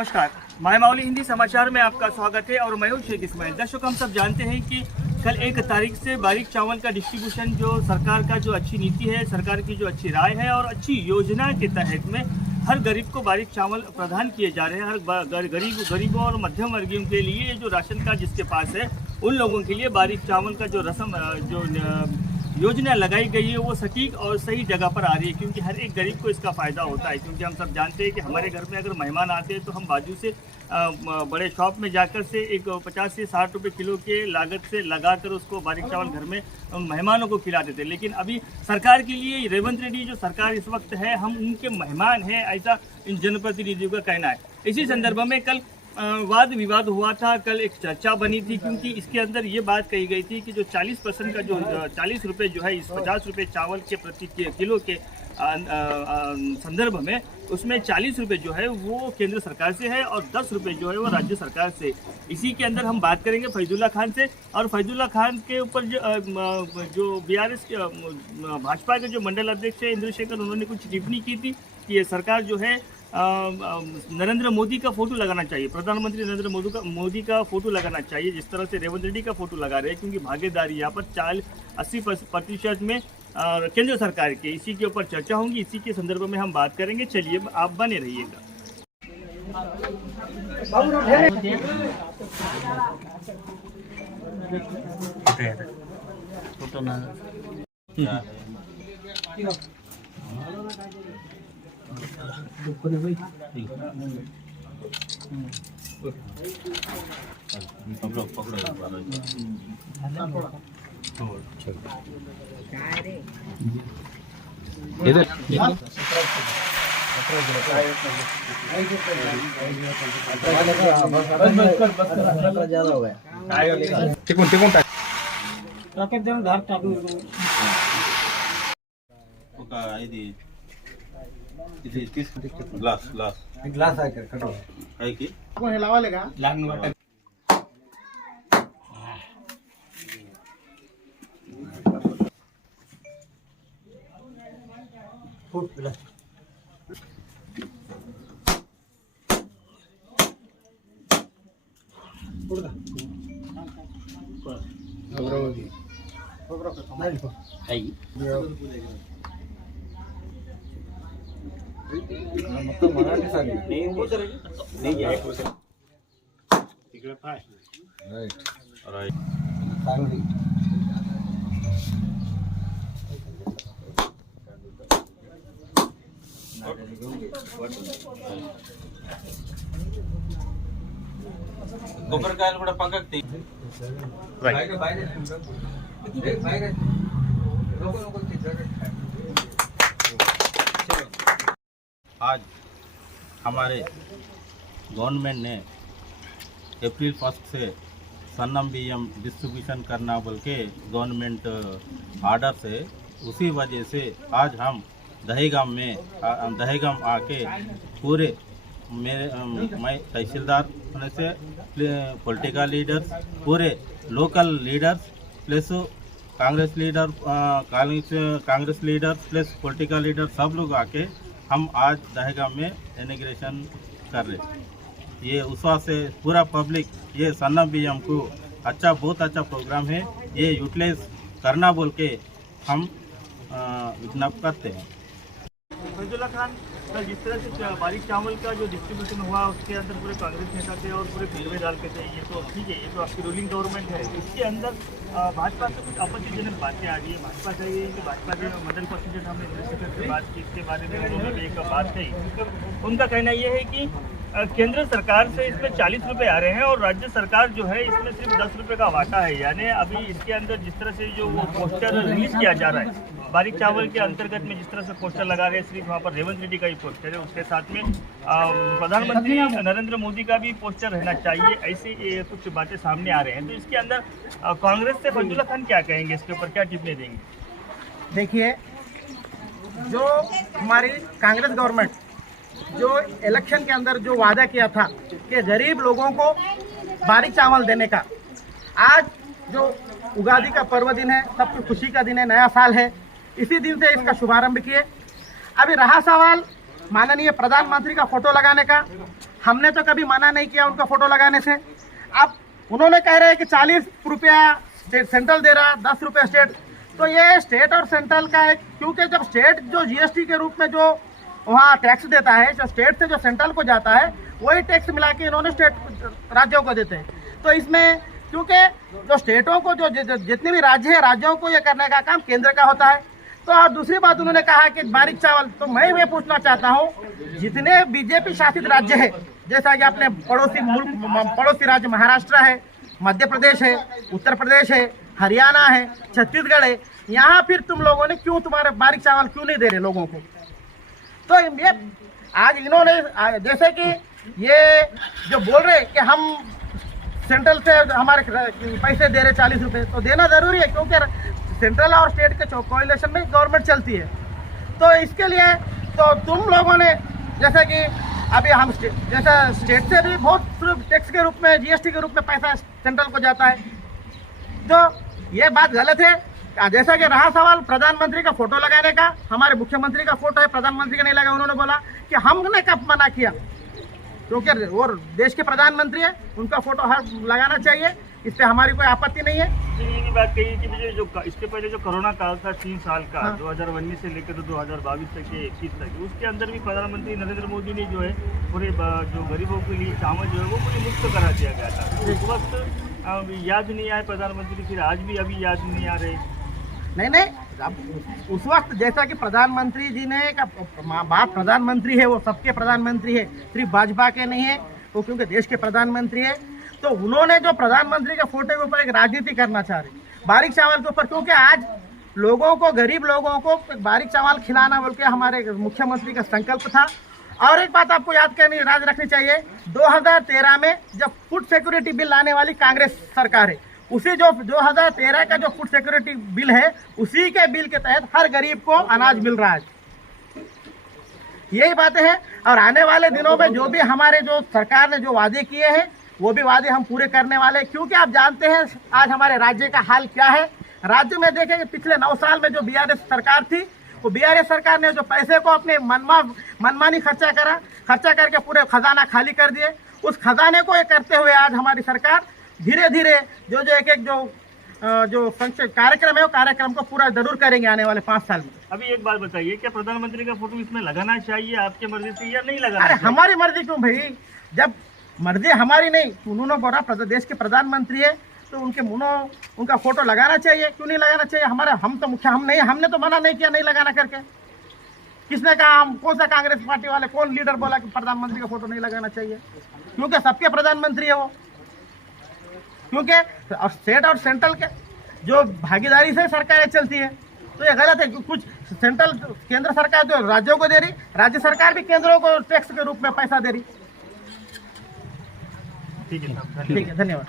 नमस्कार, माय माउली हिंदी समाचार में आपका स्वागत है और मैं हूं शेख इस्माइल। दर्शक, हम सब जानते हैं कि कल 1 तारीख से बारीक चावल का डिस्ट्रीब्यूशन जो सरकार का जो अच्छी नीति है, सरकार की जो अच्छी राय है और अच्छी योजना के तहत में हर गरीब को बारीक चावल प्रदान किए जा रहे हैं। हर गरीबों और मध्यम वर्गीयों के लिए जो राशन कार्ड जिसके पास है उन लोगों के लिए बारीक चावल का जो योजना लगाई गई है वो सटीक और सही जगह पर आ रही है, क्योंकि हर एक गरीब को इसका फ़ायदा होता है। क्योंकि हम सब जानते हैं कि हमारे घर में अगर मेहमान आते हैं तो हम बाजू से बड़े शॉप में जाकर से एक 50 से 60 रुपये किलो के लागत से लगाकर उसको बारीक चावल घर में मेहमानों को खिलाते थे। लेकिन अभी सरकार के लिए रेवंत रेड्डी जो सरकार इस वक्त है, हम उनके मेहमान हैं, ऐसा इन जनप्रतिनिधियों का कहना है। इसी संदर्भ में कल वाद विवाद हुआ था, कल एक चर्चा बनी थी, क्योंकि इसके अंदर ये बात कही गई थी कि जो 40% का जो 40 रुपये जो है इस 50 रुपये चावल के प्रति किलो के संदर्भ में, उसमें 40 रुपये जो है वो केंद्र सरकार से है और 10 रुपये जो है वो राज्य सरकार से। इसी के अंदर हम बात करेंगे फैजुल्ला खान से, और फैजुल्ला खान के ऊपर जो BRS भाजपा के जो मंडल अध्यक्ष है इंद्रशेखर, उन्होंने कुछ टिप्पणी की थी कि ये सरकार जो है नरेंद्र मोदी का फोटो लगाना चाहिए, प्रधानमंत्री नरेंद्र मोदी का फोटो लगाना चाहिए, जिस तरह से रेवंत रेड्डी का फोटो लगा रहे हैं, क्योंकि भागीदारी यहाँ पर 80% में केंद्र सरकार के। इसी के ऊपर चर्चा होगी, इसी के संदर्भ में हम बात करेंगे। चलिए, आप बने रहिएगा। ज्यादा हो गया। ఇది గ్లాస్ ग्लास आकर खटो పైకి कौन हिलावा लेगा फुट ग्लास फुट दा अग्रवादी नहीं మొత్తం మరాఠీ సారీ ఇక్కడ పాస్ రైట్ రైట్ सांगली కొబ్బరికాయలు కూడా పక్కకు తీ आज हमारे गवर्नमेंट ने अप्रैल 1 से सन्नम बियम डिस्ट्रीब्यूशन करना बोल के गवर्नमेंट आर्डर से, उसी वजह से आज हम दहेगाम आके पूरे मैं तहसीलदार होने से पॉलिटिकल लीडर्स, पूरे local leaders plus Congress leader plus political leader सब लोग आके हम आज दहेगाम में इनॉग्रेशन कर रहे। ये उस से पूरा पब्लिक ये सन्नम बियम को बहुत अच्छा प्रोग्राम है, ये यूटिलाइज करना बोल के हम विज्ञापन करते हैं। फैजुल्ला खान, कल जिस तरह से बारीक चावल का जो डिस्ट्रीब्यूशन हुआ उसके अंदर पूरे कांग्रेस नेता थे और पूरे फिल्में डाल के थे, ये तो ठीक है, ये तो आपकी रूलिंग गवर्नमेंट है। इसके अंदर भाजपा से कुछ आपत्तिजनक बातें आ रही है। भाजपा का ये कि भाजपा के मंडल प्रेसिडेंट हमने इंद्रशेखर से बात की, इसके बारे में उन्होंने भी एक बात कही। उनका कहना ये है कि केंद्र सरकार से इसमें 40 रुपये आ रहे हैं और राज्य सरकार जो है इसमें सिर्फ 10 रुपये का वाटा है। यानी अभी इसके अंदर जिस तरह से जो वो पोस्टर रिलीज किया जा रहा है बारीक चावल के अंतर्गत में, जिस तरह से पोस्टर लगा रहे हैं, सिर्फ वहाँ पर रेवंत रेड्डी का ही पोस्टर है, उसके साथ में प्रधानमंत्री नरेंद्र मोदी का भी पोस्टर रहना चाहिए, ऐसे कुछ बातें सामने आ रहे हैं। तो इसके अंदर कांग्रेस से फैजुल्ला खान क्या कहेंगे, इसके ऊपर क्या टिप्पणी देंगे? देखिए, जो हमारी कांग्रेस गवर्नमेंट जो इलेक्शन के अंदर जो वादा किया था कि गरीब लोगों को बारीक चावल देने का, आज जो उगादी का पर्व दिन है, सबकी खुशी का दिन है, नया साल है, इसी दिन से इसका शुभारंभ किए। अभी रहा सवाल माननीय प्रधानमंत्री का फोटो लगाने का, हमने तो कभी मना नहीं किया उनका फोटो लगाने से। अब उन्होंने कह रहे हैं कि 40 रुपया सेंट्रल दे रहा, 10 रुपया स्टेट। तो ये स्टेट और सेंट्रल का है, क्योंकि जब स्टेट जो जीएसटी के रूप में जो वहाँ टैक्स देता है, जो स्टेट से जो सेंट्रल को जाता है, वही टैक्स मिला के इन्होंने स्टेट राज्यों को देते हैं। तो इसमें क्योंकि जो स्टेटों को जो जितने भी राज्य है, राज्यों को ये करने का काम केंद्र का होता है। तो और दूसरी बात उन्होंने कहा कि बारीक चावल, तो मैं ये पूछना चाहता हूँ, जितने बीजेपी शासित राज्य है, जैसा कि अपने पड़ोसी राज्य महाराष्ट्र है, मध्य प्रदेश है, उत्तर प्रदेश है, हरियाणा है, छत्तीसगढ़ है, यहाँ फिर तुम लोगों ने क्यों तुम्हारे बारीक चावल क्यों नहीं दे रहे लोगों को? तो ये आज इन्होंने जैसे कि ये जो बोल रहे कि हम सेंट्रल से हमारे पैसे दे रहे 40 रुपये, तो देना जरूरी है, क्योंकि सेंट्रल और स्टेट के कोएलिशन में गवर्नमेंट चलती है। तो इसके लिए तो तुम लोगों ने जैसे कि अभी हम जैसा स्टेट से भी बहुत टैक्स के रूप में, जीएसटी के रूप में पैसा सेंट्रल को जाता है, तो ये बात गलत है। जैसा कि रहा सवाल प्रधानमंत्री का फोटो लगाने का, हमारे मुख्यमंत्री का फोटो है, प्रधानमंत्री का नहीं लगा। उन्होंने बोला कि हमने कब मना किया, क्योंकि वो देश के प्रधानमंत्री है, उनका फोटो हर लगाना चाहिए, इस पर हमारी कोई आपत्ति नहीं है। ये भी बात कही कि मुझे जो इसके पहले जो कोरोना काल था 3 साल का, 2019 से लेकर तो 2022 तक के 21 तक, उसके अंदर भी प्रधानमंत्री नरेंद्र मोदी ने जो है पूरे जो गरीबों के लिए चावल जो है वो पूरी मुफ्त करा दिया गया था। उस वक्त याद नहीं आए प्रधानमंत्री, फिर आज भी अभी याद नहीं आ रहे। नहीं, अब उस वक्त जैसा कि प्रधानमंत्री जी ने बात, प्रधानमंत्री है वो सबके प्रधानमंत्री है, सिर्फ भाजपा के नहीं है, वो क्योंकि देश के प्रधानमंत्री है। तो उन्होंने जो प्रधानमंत्री के फोटो के ऊपर एक राजनीति करना चाह रहे बारीक चावल के ऊपर, क्योंकि आज लोगों को, गरीब लोगों को बारीक चावल खिलाना बोल के हमारे मुख्यमंत्री का संकल्प था। और एक बात आपको याद रखनी चाहिए, 2013 में जब फूड सिक्योरिटी बिल लाने वाली कांग्रेस सरकार है, उसी जो 2013 का जो फूड सिक्योरिटी बिल है, उसी के बिल के तहत हर गरीब को अनाज मिल रहा है। यही बातें हैं। और आने वाले दिनों में जो भी हमारे जो सरकार ने जो वादे किए हैं, वो भी वादे हम पूरे करने वाले हैं, क्योंकि आप जानते हैं आज हमारे राज्य का हाल क्या है। राज्य में देखेंगे पिछले 9 साल में जो बीआरएस सरकार थी, वो बीआरएस सरकार ने जो पैसे को अपने मनमानी खर्चा करके पूरे खजाना खाली कर दिए। उस खजाने को ये करते हुए आज हमारी सरकार धीरे धीरे जो एक जो कार्यक्रम है, वो कार्यक्रम को पूरा जरूर करेंगे आने वाले 5 साल में। अभी एक बात बताइए, क्या प्रधानमंत्री का फोटो इसमें लगाना चाहिए आपके मर्जी से या नहीं लगाना? अरे हमारी मर्जी क्यों भाई, जब मर्जी हमारी नहीं, उन्होंने बोला देश के प्रधानमंत्री है, तो उनका फोटो लगाना चाहिए, क्यों नहीं लगाना चाहिए? हमने तो मना नहीं किया नहीं लगाना करके। किसने कहा? कौन सा कांग्रेस पार्टी वाले, कौन लीडर बोला कि प्रधानमंत्री का फोटो नहीं लगाना चाहिए? क्योंकि सबके प्रधानमंत्री है वो, क्योंकि स्टेट और सेंट्रल के जो भागीदारी से सरकारें चलती है। तो ये गलत है। कुछ केंद्र सरकार जो राज्यों को दे रही, राज्य सरकार भी केंद्रों को टैक्स के रूप में पैसा दे रही। ठीक है, धन्यवाद।